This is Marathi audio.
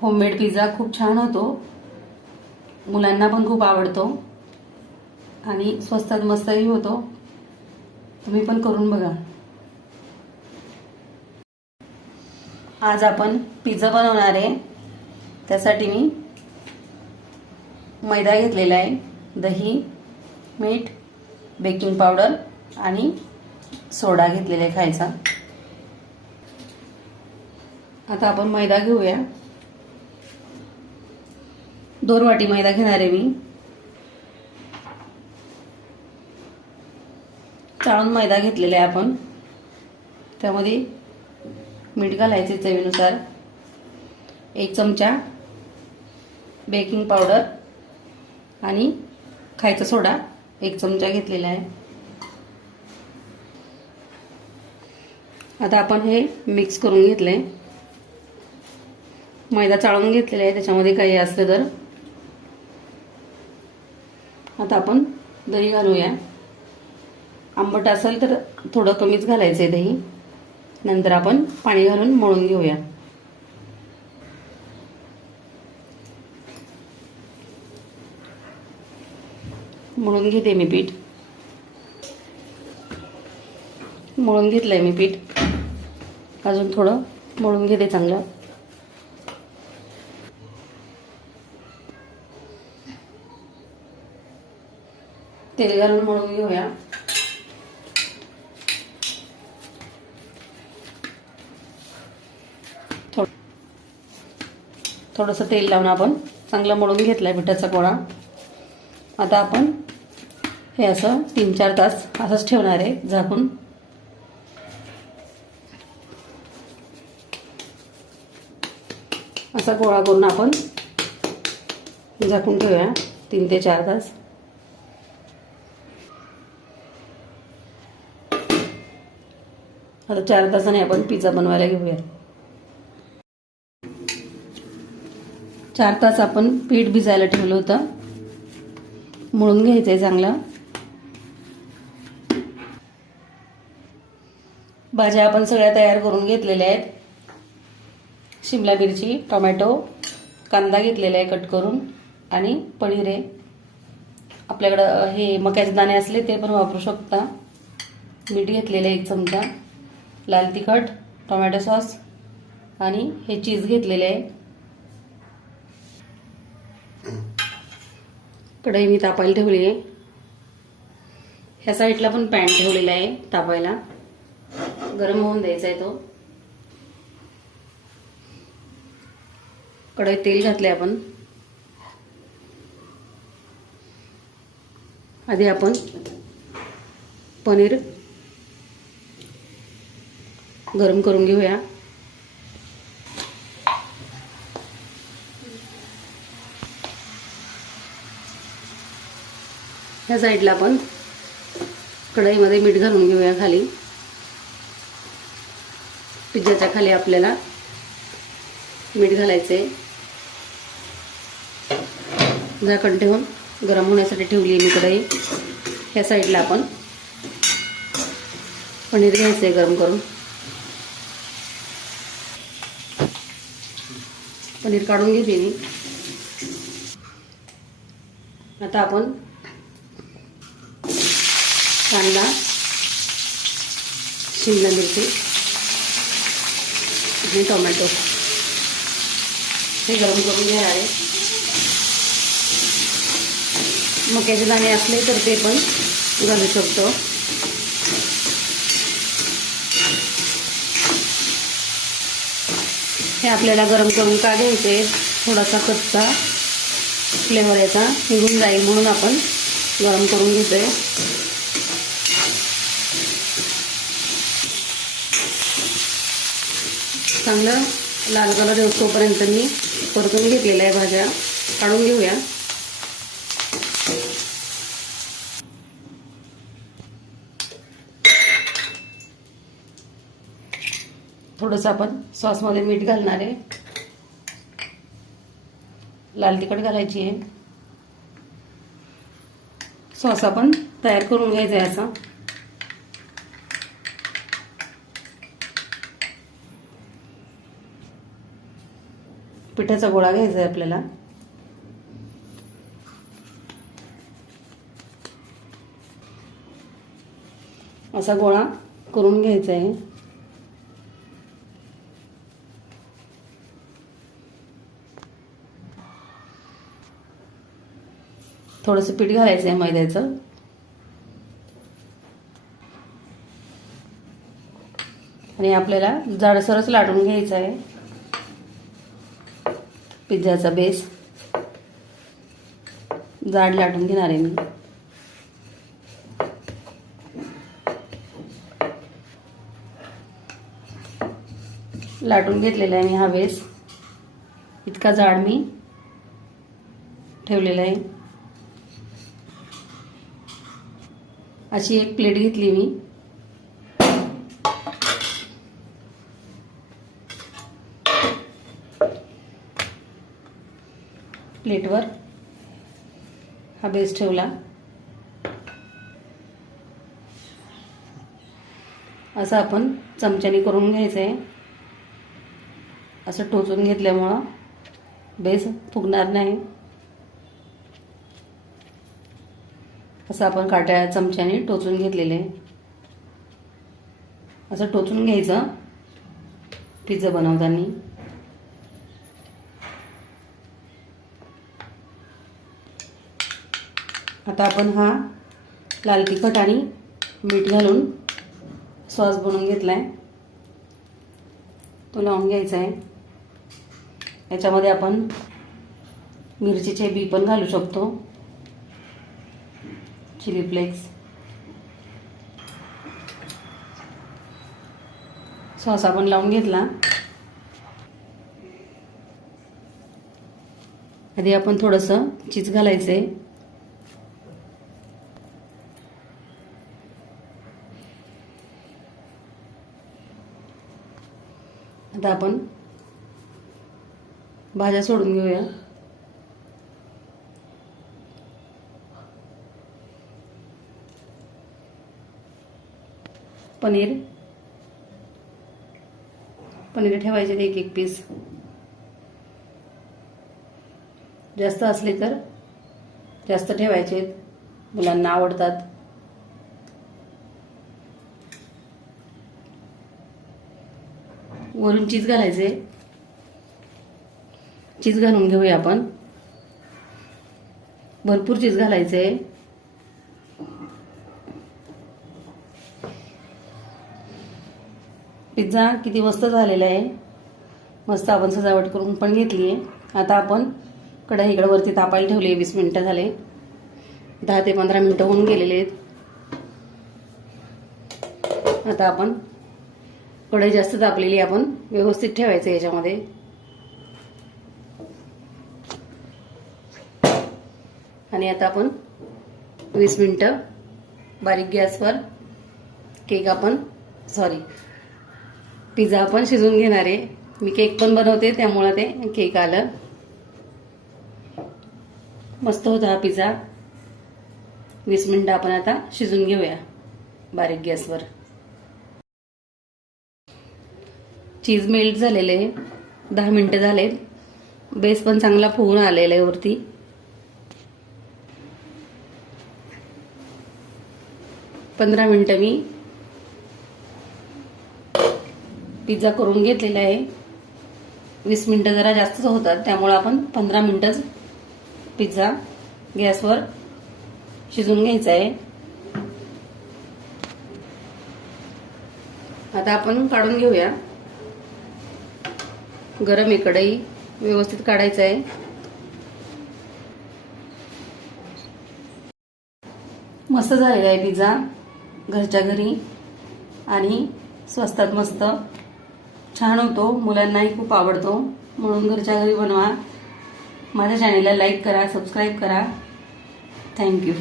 होममेड पिझ्झा खूप छान होतो, मुलांना पण खूप आवडतो आणि स्वस्तात मस्तही होतो. तुम्ही पण करून बघा. आज आपण पिझ्झा बनवणार आहे. त्यासाठी मी मैदा घेतलेला आहे, दही, मीठ, बेकिंग पावडर आणि सोडा घेतलेला आहे खायचा. आता आपण मैदा घेऊया. 2 वाटी मैदा घेणार आहे मी. चाळून मैदा घेतलेला आहे आपण. त्यामध्ये मीठ घालायचे चवीनुसार. 1 चमचा बेकिंग पावडर आणि खायचा सोडा 1 चमचा घेतलेला आहे. आता आपण हे मिक्स करून घेतले. मैदा चाळून घेतलेला आहे, त्याच्यामध्ये काही असलं तर. आता आपण दही घालूया. आंबट असेल तर थोडं कमीच घालायचं आहे दही. नंतर आपण पाणी घालून मळून घेऊया. मळून घेते मी पीठ. मळून घेतलंय मी पीठ. अजून थोडं मळून घेते चांगलं. तेल घालून मळून घेऊया. थोडंसं तेल लावून आपण चांगलं मळून घेतलंय पिठाचा गोळा. आता आपण हे असं 3-4 तास असंच ठेवणार आहे झाकून. असा गोळा करून आपण झाकून ठेवूया 3 ते 4 तास. आता 4 तासाने आपण पिझ्झा बनवायला घेऊया. 4 तास आपण पीठ भिजायला ठेवलं होतं. मळून घ्यायचंय चांगलं. भाज्या आपण सगळ्या तयार करून घेतलेल्या आहेत. शिमला मिरची, टोमॅटो, कांदा घेतलेला आहे कट करून आणि पनीर आहे. आपल्याकडं हे मक्याचे दाणे असले ते पण वापरू शकता. मीठ घेतलेलं 1 चमचा, लाल तिखट, टोमॅटो सॉस आणि हे चीज घेतलेले आहे. कढई मी तापायला ठेवली आहे. ह्या साईडला पण पॅन ठेवलेला आहे तापायला. गरम होऊन द्यायचा आहे तो. कढईत तेल घातले आपण. आधी आपण पनीर गरम करून घेऊया. ह्या साईडला आपण कढईमध्ये मीठ घालून घेऊया खाली. पिझ्झाच्या खाली आपल्याला मीठ घालायचे. झाकण ठेवून गरम होण्यासाठी ठेवली आहे मी कढई. ह्या साईडला आपण पनीर घ्यायचे गरम करून. पनीर काढून घेते मी. आता आपण कांदा, शिमला मिरची आणि टोमॅटो हे गरम करून घेणार आहे. मक्याचे दाणे असले तर ते पण घालू शकतो. हे आपल्याला गरम करून का घ्यायचे, थोडासा कच्चा फ्लेवर याचा निघून जाईल म्हणून आपण गरम करून घेतोय. चांगलं लाल कलर येतोपर्यंत मी परतून घेतलेल्या आहे भाज्या. काढून घेऊया. थोडंसं आपण सॉसमध्ये मीठ घालणार आहे. लाल तिखट घालायची आहे. सॉस आपण तयार करून घ्यायचा आहे असा. पिठाचा गोळा घ्यायचा आहे आपल्याला. असा गोळा करून घ्यायचा आहे. थोडंसं पीठ घालायचं आहे मैद्याचं. आणि आपल्याला जाडसरच लाटून घ्यायचा आहे पिझ्झाचा बेस. जाड लाटून घेणार आहे मी. लाटून घेतलेला आहे मी हा बेस. इतका जाड मी ठेवलेला आहे. अशी एक प्लेट घेतली मी. प्लेटवर हा बेस ठेवला. असं आपण चमच्याने करून घ्यायचं आहे. असं टोचून घेतल्यामुळं बेस फुगणार नाही. असं आपण काट्या चमच्याने टोचून घेतलेले आहे. असं टोचून घ्यायचं पिझ्झा बनवताना. आता आपण हा लाल तिखट आणि मीठ घालून सॉस बनवून घेतलाय. तो लावून घ्यायचा आहे. याच्यामध्ये आपण मिरचीचे बी पण घालू शकतो, चिली फ्लेक्स. सॉस आपण लावून घेतला. आधी आपण थोडंसं चीज घालायचंय. आता आपण भाज्या सोडून घेऊया. पनीर ठेवायचे एक एक पीस. जास्त असले तर जास्त ठेवायचे, मुलांना आवडतात. वरून चीज घालायचे. चीज घालून घेऊया आपण. भरपूर चीज घालायचे. पिझ्झा किती मस्त झालेला आहे. मस्त आपण सजावट करून पण घेतली आहे. आता आपण कढई इकडे वरती तापायला ठेवली. 20 मिनिटं झाले. 10 ते 15 मिनिटं होऊन गेलेले आहेत. आता आपण कढई जास्त तापलेली आपण व्यवस्थित ठेवायचं याच्यामध्ये. आणि आता आपण 20 मिनिटं बारीक गॅसवर पिझ्झा आपण शिजवून घेणार आहे. मी केक पण बनवते त्यामुळे ते केक आलं. मस्त होता हा पिझ्झा. 20 मिनिटं आपण आता शिजवून घेऊया बारीक गॅसवर. चीज मेल्ट झालेले आहे. 10 मिनिटं झाले. बेस पण चांगला फुगून आलेला आहे वरती. पंधरा मिनिटं मी पिझ्झा करून घेतलेला आहे. 20 मिनिटं जरा जास्तच होतात त्यामुळे आपण 15 मिनिटच पिझ्झा गॅसवर शिजवून घ्यायचा आहे. आता आपण काढून घेऊया. गरम आहे कढई, व्यवस्थित काढायचं आहे. मस्त झालेला आहे पिझ्झा. घरच्या घरी आणि स्वस्तात मस्त छान होतो. मुलांनाही खूप आवडतो. म्हणून घरच्या घरी बनवा. माझ्या चॅनेलला लाईक करा, सबस्क्राईब करा. थँक्यू.